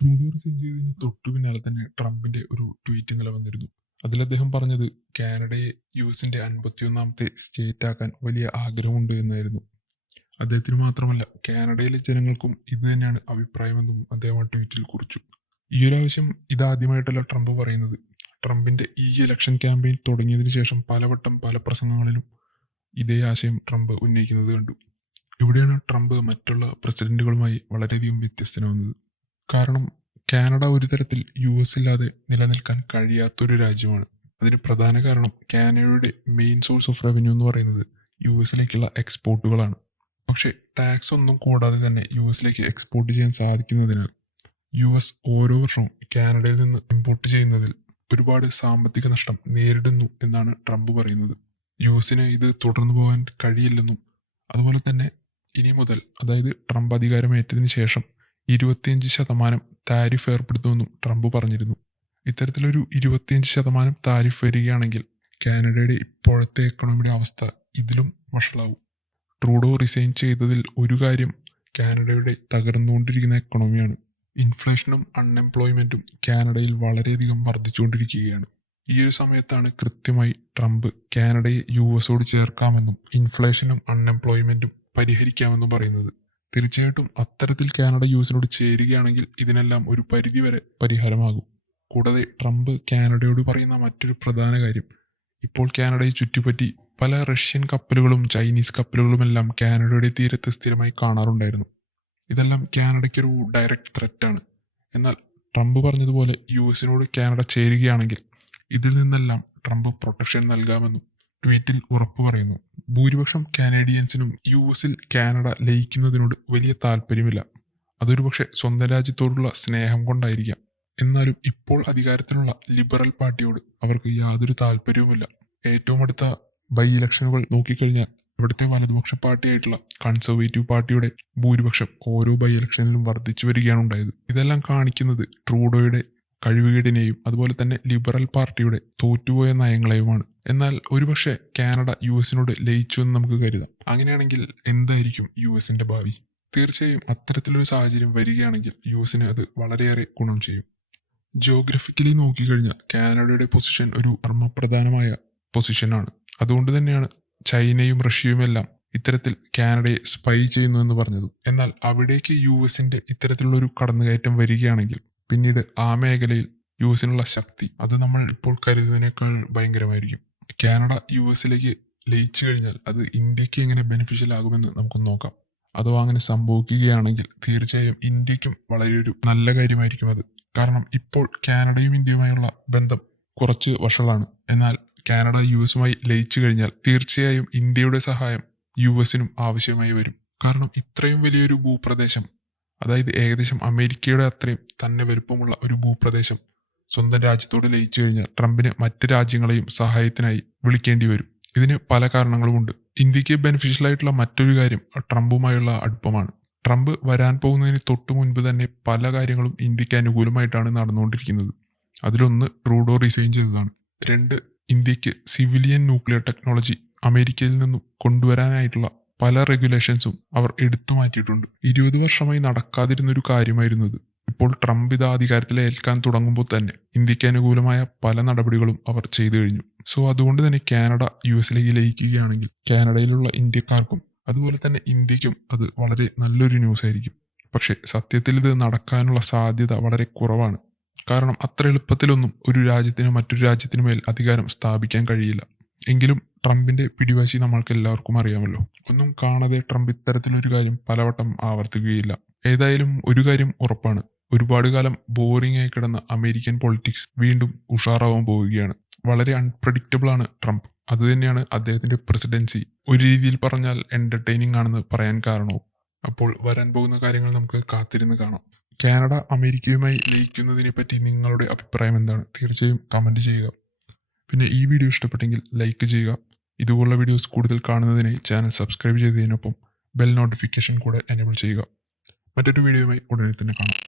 Trudeau resign ചെയ്തതിന് തൊട്ടു പിന്നാലെ തന്നെ ട്രംപിന്റെ ഒരു ട്വീറ്റ് ഇന്നലെ വന്നിരുന്നു. അതിൽ അദ്ദേഹം പറഞ്ഞത് കാനഡയെ യുഎസിന്റെ 51ാമത്തെ സ്റ്റേറ്റ് ആക്കാൻ വലിയ ആഗ്രഹമുണ്ട് എന്നായിരുന്നു. അദ്ദേഹത്തിന് മാത്രമല്ല കാനഡയിലെ ജനങ്ങൾക്കും ഇത് തന്നെയാണ് അഭിപ്രായമെന്നും അദ്ദേഹം ആ ട്വീറ്റിൽ കുറിച്ചു. ഈ ഒരു ആവശ്യം ഇതാദ്യമായിട്ടല്ല ട്രംപ് പറയുന്നത്. ട്രംപിന്റെ ഈ ഇലക്ഷൻ ക്യാമ്പയിൻ തുടങ്ങിയതിനു ശേഷം പലവട്ടം പല പ്രസംഗങ്ങളിലും ഇതേ ആശയം ട്രംപ് ഉന്നയിക്കുന്നത് കണ്ടു. ഇവിടെയാണ് ട്രംപ് മറ്റുള്ള പ്രസിഡന്റുകളുമായി വളരെയധികം വ്യത്യസ്തനാവുന്നത്. കാരണം കാനഡ ഒരു തരത്തിൽ US ഇല്ലാതെ നിലനിൽക്കാൻ കഴിയാത്തൊരു രാജ്യമാണ്. അതിന് പ്രധാന കാരണം കാനഡയുടെ മെയിൻ സോഴ്സ് ഓഫ് റവന്യൂ എന്ന് പറയുന്നത് US എക്സ്പോർട്ടുകളാണ്. പക്ഷേ ടാക്സ് ഒന്നും കൂടാതെ തന്നെ US എക്സ്പോർട്ട് ചെയ്യാൻ സാധിക്കുന്നതിനാൽ US ഓരോ വർഷവും കാനഡയിൽ നിന്ന് ഇമ്പോർട്ട് ചെയ്യുന്നതിൽ ഒരുപാട് സാമ്പത്തിക നഷ്ടം നേരിടുന്നു എന്നാണ് ട്രംപ് പറയുന്നത്. US ഇത് തുടർന്നു പോകാൻ കഴിയില്ലെന്നും അതുപോലെ തന്നെ ഇനി മുതൽ, അതായത് ട്രംപ് അധികാരമേറ്റതിന് ശേഷം 25% താരിഫ് ഏർപ്പെടുത്തുമെന്നും ട്രംപ് പറഞ്ഞിരുന്നു. ഇത്തരത്തിലൊരു 25% താരിഫ് വരികയാണെങ്കിൽ കാനഡയുടെ ഇപ്പോഴത്തെ എക്കണോമിയുടെ അവസ്ഥ ഇതിലും വഷളാവും. ട്രൂഡോ റിസൈൻ ചെയ്തതിൽ ഒരു കാര്യം കാനഡയുടെ തകർന്നുകൊണ്ടിരിക്കുന്ന എക്കണോമിയാണ്. ഇൻഫ്ലേഷനും അൺഎംപ്ലോയ്മെന്റും കാനഡയിൽ വളരെയധികം വർദ്ധിച്ചുകൊണ്ടിരിക്കുകയാണ്. ഈ ഒരു സമയത്താണ് കൃത്യമായി ട്രംപ് കാനഡയെ US ചേർക്കാമെന്നും ഇൻഫ്ലേഷനും അൺഎംപ്ലോയ്മെന്റും പരിഹരിക്കാമെന്നും പറയുന്നത്. തീർച്ചയായിട്ടും അത്തരത്തിൽ കാനഡ US ചേരുകയാണെങ്കിൽ ഇതിനെല്ലാം ഒരു പരിധിവരെ പരിഹാരമാകും. കൂടാതെ ട്രംപ് കാനഡയോട് പറയുന്ന മറ്റൊരു പ്രധാന കാര്യം, ഇപ്പോൾ കാനഡയെ ചുറ്റിപ്പറ്റി പല റഷ്യൻ കപ്പലുകളും ചൈനീസ് കപ്പലുകളുമെല്ലാം കാനഡയുടെ തീരത്ത് സ്ഥിരമായി കാണാറുണ്ടായിരുന്നു. ഇതെല്ലാം കാനഡയ്ക്കൊരു ഡയറക്റ്റ് ത്രെറ്റാണ്. എന്നാൽ ട്രംപ് പറഞ്ഞതുപോലെ US കാനഡ ചേരുകയാണെങ്കിൽ ഇതിൽ നിന്നെല്ലാം ട്രംപ് പ്രൊട്ടക്ഷൻ നൽകാമെന്നും ട്വീറ്റിൽ ഉറപ്പു പറയുന്നു. ഭൂരിപക്ഷം കാനഡിയൻസിനും US കാനഡ ലയിക്കുന്നതിനോട് വലിയ താല്പര്യമില്ല. അതൊരു പക്ഷെ സ്വന്തം രാജ്യത്തോടുള്ള സ്നേഹം കൊണ്ടായിരിക്കാം. എന്നാലും ഇപ്പോൾ അധികാരത്തിലുള്ള ലിബറൽ പാർട്ടിയോട് അവർക്ക് യാതൊരു താല്പര്യവുമില്ല. ഏറ്റവും അടുത്ത ബൈ ഇലക്ഷനുകൾ നോക്കിക്കഴിഞ്ഞാൽ ഇവിടുത്തെ വലതുപക്ഷ പാർട്ടിയായിട്ടുള്ള കൺസർവേറ്റീവ് പാർട്ടിയുടെ ഭൂരിപക്ഷം ഓരോ ബൈ ഇലക്ഷനിലും വർദ്ധിച്ചു വരികയാണ് ഉണ്ടായത്. ഇതെല്ലാം കാണിക്കുന്നത് ട്രൂഡോയുടെ കഴിവുകേടിനെയും അതുപോലെ തന്നെ ലിബറൽ പാർട്ടിയുടെ തോറ്റുപോയ നയങ്ങളെയുമാണ്. എന്നാൽ ഒരുപക്ഷെ കാനഡ US ലയിച്ചു എന്ന് നമുക്ക് കരുതാം. അങ്ങനെയാണെങ്കിൽ എന്തായിരിക്കും US ഭാവി? തീർച്ചയായും അത്തരത്തിലൊരു സാഹചര്യം വരികയാണെങ്കിൽ US അത് വളരെയേറെ ഗുണം ചെയ്യും. ജിയോഗ്രഫിക്കലി നോക്കിക്കഴിഞ്ഞാൽ കാനഡയുടെ പൊസിഷൻ ഒരു മർമ്മപ്രധാനമായ പൊസിഷനാണ്. അതുകൊണ്ട് തന്നെയാണ് ചൈനയും റഷ്യയുമെല്ലാം ഇത്തരത്തിൽ കാനഡയെ സ്പൈ ചെയ്യുന്നു എന്ന് പറഞ്ഞത്. എന്നാൽ അവിടേക്ക് US ഇത്തരത്തിലുള്ള ഒരു കടന്നുകയറ്റം വരികയാണെങ്കിൽ പിന്നീട് ആ മേഖലയിൽ US ശക്തി അത് നമ്മൾ ഇപ്പോൾ കരുതുന്നതിനേക്കാൾ ഭയങ്കരമായിരിക്കും. കാനഡ US ലയിച്ചു കഴിഞ്ഞാൽ അത് ഇന്ത്യക്ക് എങ്ങനെ ബെനിഫിഷ്യൽ ആകുമെന്ന് നമുക്ക് നോക്കാം. അഥവാ അങ്ങനെ സംഭവിക്കുകയാണെങ്കിൽ തീർച്ചയായും ഇന്ത്യക്കും വളരെ ഒരു നല്ല കാര്യമായിരിക്കും അത്. കാരണം ഇപ്പോൾ കാനഡയും ഇന്ത്യയുമായുള്ള ബന്ധം കുറച്ച് വഷളാണ്. എന്നാൽ കാനഡ US ലയിച്ചു കഴിഞ്ഞാൽ തീർച്ചയായും ഇന്ത്യയുടെ സഹായം US ആവശ്യമായി വരും. കാരണം ഇത്രയും വലിയൊരു ഭൂപ്രദേശം, അതായത് ഏകദേശം അമേരിക്കയുടെ അത്രയും തന്നെ വലുപ്പമുള്ള ഒരു ഭൂപ്രദേശം സ്വന്തം രാജ്യത്തോട് ലയിച്ചു കഴിഞ്ഞാൽ ട്രംപിന് മറ്റ് രാജ്യങ്ങളെയും സഹായത്തിനായി വിളിക്കേണ്ടി വരും. ഇതിന് പല കാരണങ്ങളുമുണ്ട്. ഇന്ത്യക്ക് ബെനിഫിഷ്യൽ ആയിട്ടുള്ള മറ്റൊരു കാര്യം ട്രംപുമായുള്ള അടുപ്പമാണ്. ട്രംപ് വരാൻ പോകുന്നതിന് തൊട്ടു മുൻപ് തന്നെ പല കാര്യങ്ങളും ഇന്ത്യക്ക് അനുകൂലമായിട്ടാണ് നടന്നുകൊണ്ടിരിക്കുന്നത്. അതിലൊന്ന് ട്രൂഡോ റിസൈൻ ചെയ്തതാണ്. 2, ഇന്ത്യക്ക് സിവിലിയൻ ന്യൂക്ലിയർ ടെക്നോളജി അമേരിക്കയിൽ നിന്നും കൊണ്ടുവരാനായിട്ടുള്ള പല റെഗുലേഷൻസും അവർ എടുത്തു മാറ്റിയിട്ടുണ്ട്. 20 വർഷമായി നടക്കാതിരുന്നൊരു കാര്യമായിരുന്നത്. ഇപ്പോൾ ട്രംപ് ഇത് അധികാരത്തിൽ ഏൽക്കാൻ തുടങ്ങുമ്പോൾ തന്നെ ഇന്ത്യക്ക് അനുകൂലമായ പല നടപടികളും അവർ ചെയ്തു കഴിഞ്ഞു. സോ അതുകൊണ്ട് തന്നെ കാനഡ US ലയിക്കുകയാണെങ്കിൽ കാനഡയിലുള്ള ഇന്ത്യക്കാർക്കും അതുപോലെ തന്നെ ഇന്ത്യക്കും അത് വളരെ നല്ലൊരു ന്യൂസ് ആയിരിക്കും. പക്ഷെ സത്യത്തിൽ ഇത് നടക്കാനുള്ള സാധ്യത വളരെ കുറവാണ്. കാരണം അത്ര എളുപ്പത്തിലൊന്നും ഒരു രാജ്യത്തിന് മറ്റൊരു രാജ്യത്തിനു മേൽ അധികാരം സ്ഥാപിക്കാൻ കഴിയില്ല. എങ്കിലും ട്രംപിന്റെ പിടിവാശി നമ്മൾക്ക് എല്ലാവർക്കും അറിയാമല്ലോ. ഒന്നും കാണാതെ ട്രംപ് ഇത്തരത്തിലൊരു കാര്യം പലവട്ടം ആവർത്തിക്കുകയില്ല. ഏതായാലും ഒരു കാര്യം ഉറപ്പാണ്, ഒരുപാട് കാലം ബോറിംഗ് ആയി കിടന്ന അമേരിക്കൻ പൊളിറ്റിക്സ് വീണ്ടും ഉഷാറാവാൻ പോവുകയാണ്. വളരെ അൺപ്രഡിക്റ്റബിൾ ആണ് ട്രംപ്. അതുതന്നെയാണ് അദ്ദേഹത്തിന്റെ പ്രസിഡൻസി ഒരു രീതിയിൽ പറഞ്ഞാൽ എന്റർടൈനിങ് ആണെന്ന് പറയാൻ കാരണവും. അപ്പോൾ വരാൻ പോകുന്ന കാര്യങ്ങൾ നമുക്ക് കാത്തിരുന്ന് കാണാം. കാനഡ അമേരിക്കയുമായി ലയിക്കുന്നതിനെ പറ്റി നിങ്ങളുടെ അഭിപ്രായം എന്താണ്? തീർച്ചയായും കമന്റ് ചെയ്യുക. പിന്നെ ഈ വീഡിയോ ഇഷ്ടപ്പെട്ടെങ്കിൽ ലൈക്ക് ചെയ്യുക. ഇതുപോലുള്ള വീഡിയോസ് കൂടുതൽ കാണുന്നതിനായി ചാനൽ സബ്സ്ക്രൈബ് ചെയ്തതിനൊപ്പം ബെൽ നോട്ടിഫിക്കേഷൻ കൂടെ എനേബിൾ ചെയ്യുക. മറ്റൊരു വീഡിയോയുമായി ഉടനെ തന്നെ കാണാം.